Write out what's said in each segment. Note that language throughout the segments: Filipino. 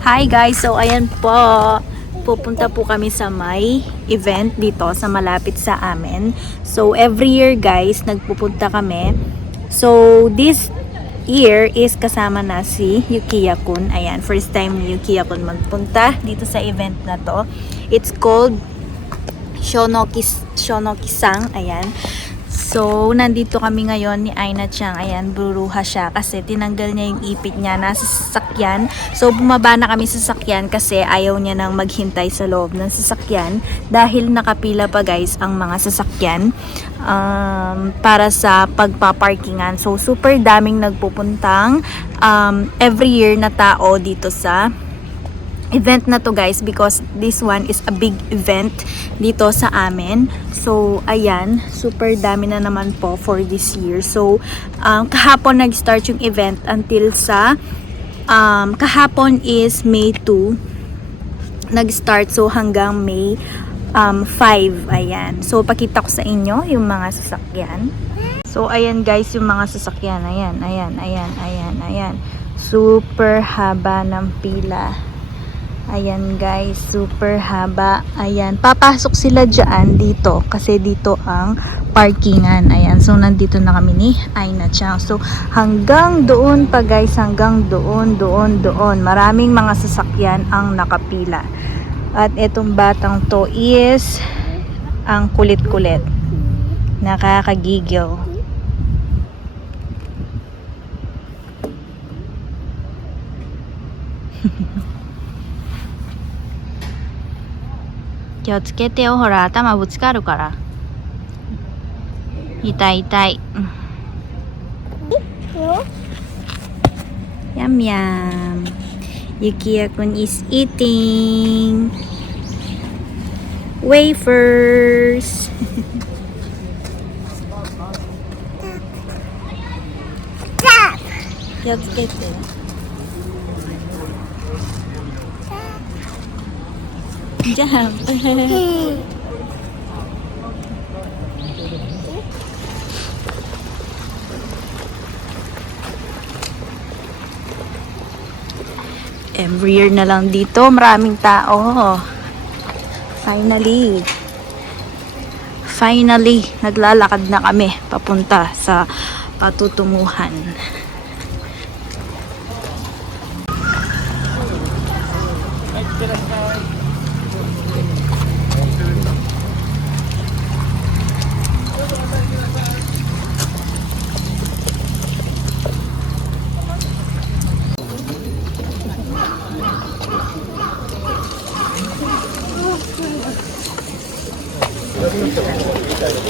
Hi guys, so ayan po, pupunta po kami sa may event dito sa malapit sa amin. So every year guys, nagpupunta kami. So this year is kasama na si Yukiya-kun. Ayan, first time ni Yukiya-kun magpunta dito sa event na to. It's called Shonoki-sang. Ayan. So, nandito kami ngayon ni Aina Chang. Ayan, buruha siya kasi tinanggal niya yung ipit niya nasa sasakyan. So, bumaba na kami sa sasakyan kasi ayaw niya nang maghintay sa loob ng sasakyan dahil nakapila pa guys ang mga sasakyan para sa pagpaparkingan. So, super daming nagpupuntang every year na tao dito sa event na to guys because this one is a big event dito sa amin. So ayan, super dami na naman po for this year. So kahapon nag-start yung event until sa kahapon is May 2 nag-start, so hanggang May 5. Ayan, so pakita ko sa inyo yung mga sasakyan. So ayan guys, yung mga sasakyan. Ayan, super haba ng pila. Ayan guys, super haba. Ayan, papasok sila dyan dito kasi dito ang parkingan. Ayan, so nandito na kami ni Aina Chang. So hanggang doon pa guys, hanggang doon. Maraming mga sasakyan ang nakapila. At itong batang to is ang kulit-kulit. Nakakagigil. Kiyotsuke yo, hora, atama butsukaru kara. Itai. Yum yum. Yukiya-kun is eating wafers. Kiyotsuke. Jump. Every year na lang dito, maraming tao. Finally, naglalakad na kami papunta sa patutunguhan.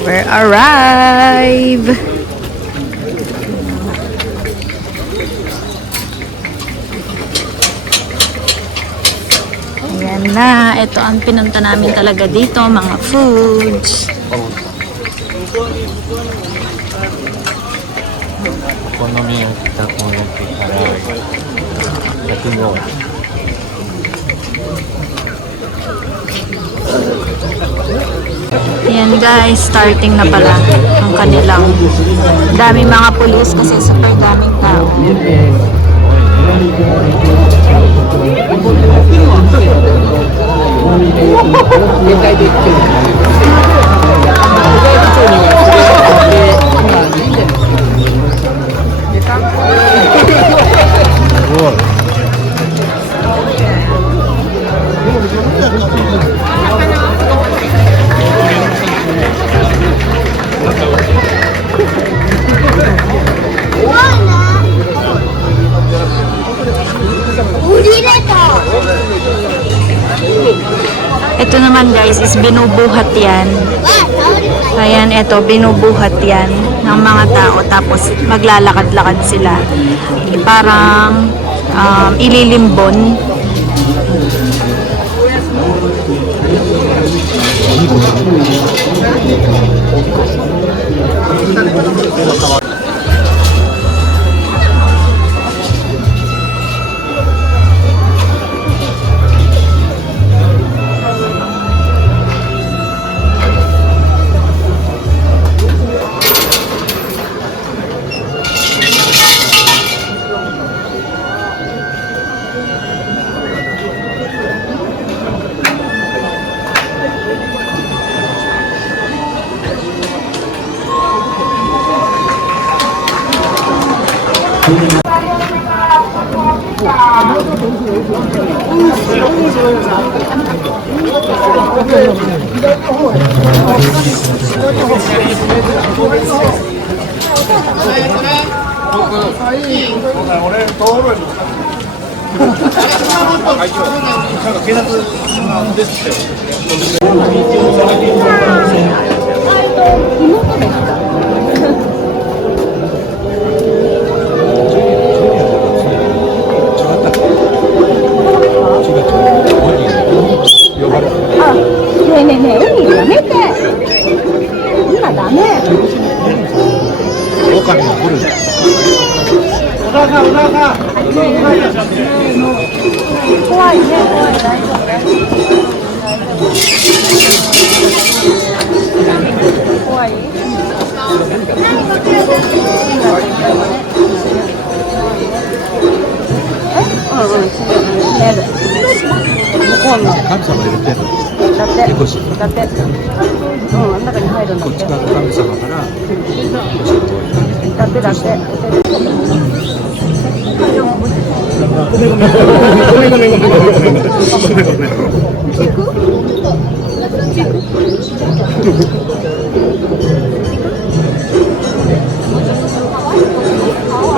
We arrive. Ayan na, ito ang pinunta namin talaga dito, mga foods. Ayan guys, starting na pala ang kanilang dami mga pulis kasi super daming tao. Ito naman guys is binubuhat yan. Ayan, ito binubuhat yan ng mga tao tapos maglalakad-lakad sila. Parang ililimbon. 神様入れてるだってみこしだって中に入るんだこっち側の神様からだってだってだ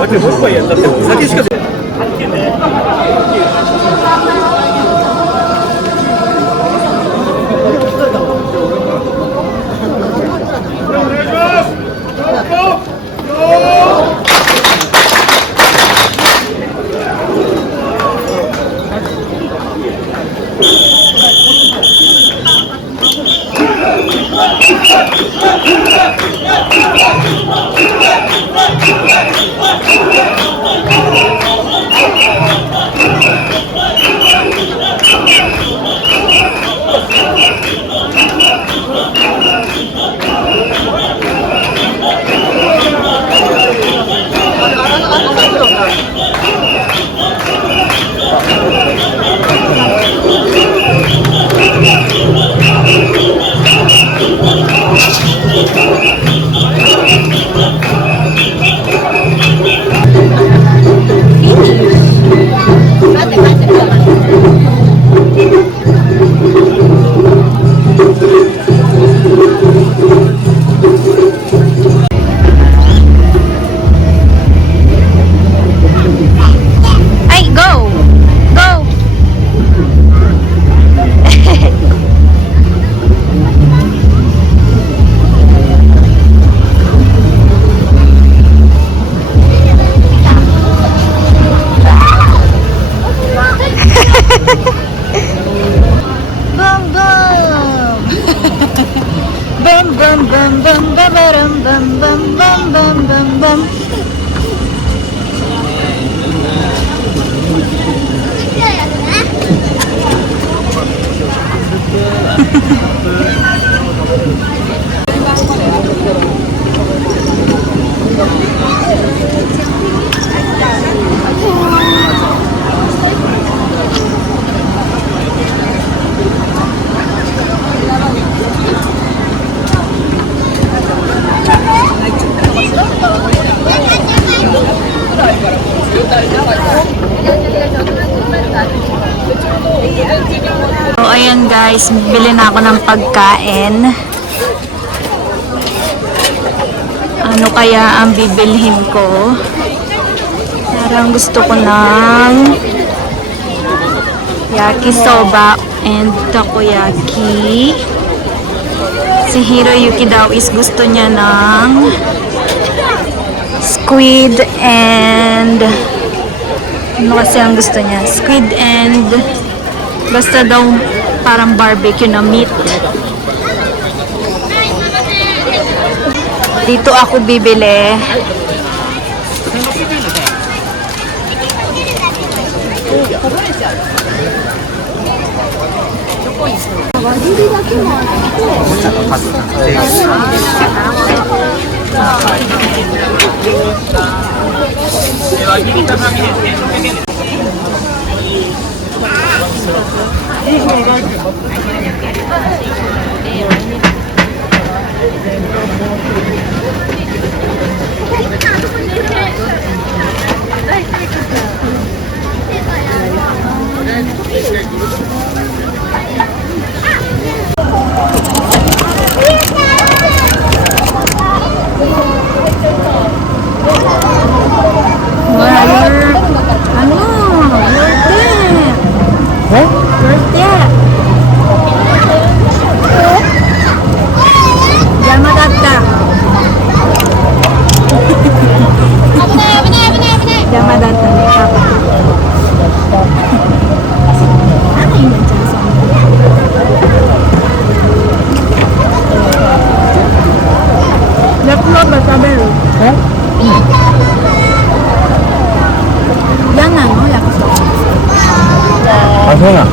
って僕はやったってお酒しかAy, go! Go! Boom, boom! Bum, bum, bum, bum, bum, bum, bum, bum, bum, bum, bum. So, ayan guys, bili na ako ng pagkain. Ano kaya ang bibilhin ko? Parang gusto ko ng yakisoba and takoyaki. Si Hiroyuki daw is gusto niya ng squid and ano kasi ang gusto niya? Squid and basta daw parang barbecue na meat. Dito ako bibili. が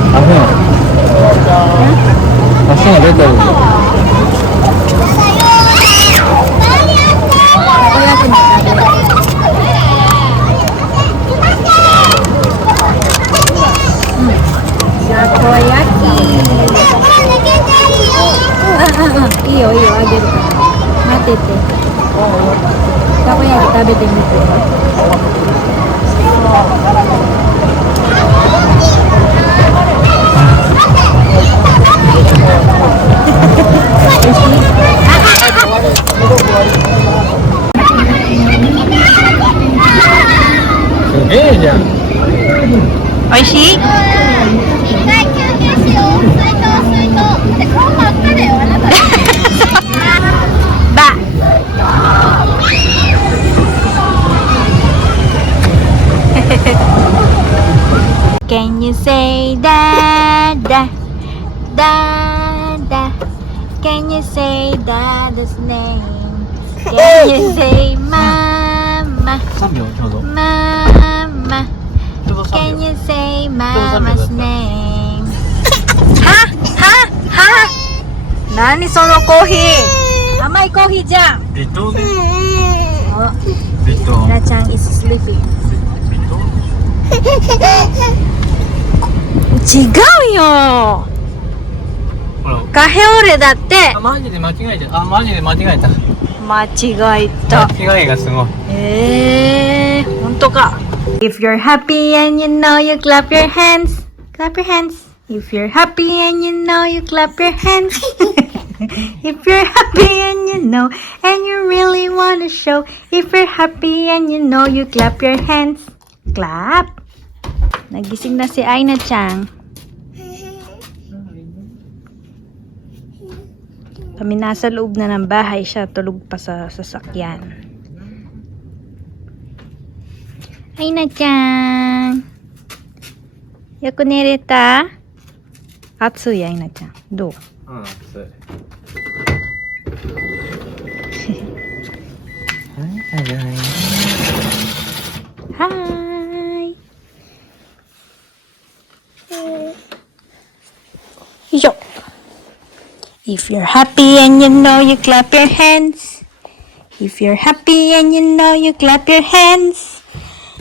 足が出てる。たこ焼きも食べる。たこ焼き。いいよいいよ、あげるから。待ってて。たこ焼き食べてみて。すげえじゃん。おいしい？ば。Can you say dada, dada? Can you say dada's name? Can you say mama, 3秒ちょうど。 mama? ちょうど3 Can 秒。 you say 3 mama's 秒だった。 name? は何そのコーヒー？甘いコーヒーじゃん。微糖で。お、微糖。なちゃん is sleeping. 微糖。違うよ。ほら。カフェオレだってあ、。マジで間違えた。あ、マジで間違えた。間違えた。間違いがすごい。本当か。If you're happy and you know you clap your hands. Clap your hands. If you're happy and you know you clap your hands. If you're happy and you know and you really wanna show. If you're happy and you know you clap your hands. Clap. Nagising na si Aina Chang. Kami nasa loob na ng bahay, siya tulog pa sa sasakyan. Aina Chang. Yaku nereta? Atsui Aina Chang. Do? うん、そう。Hi. よいしょ。If you're happy and you know you clap your hands. If you're happy and you know you clap your hands.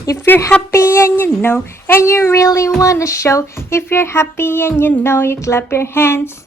If you're happy and you know and you really wanna show. If you're happy and you know you clap your hands.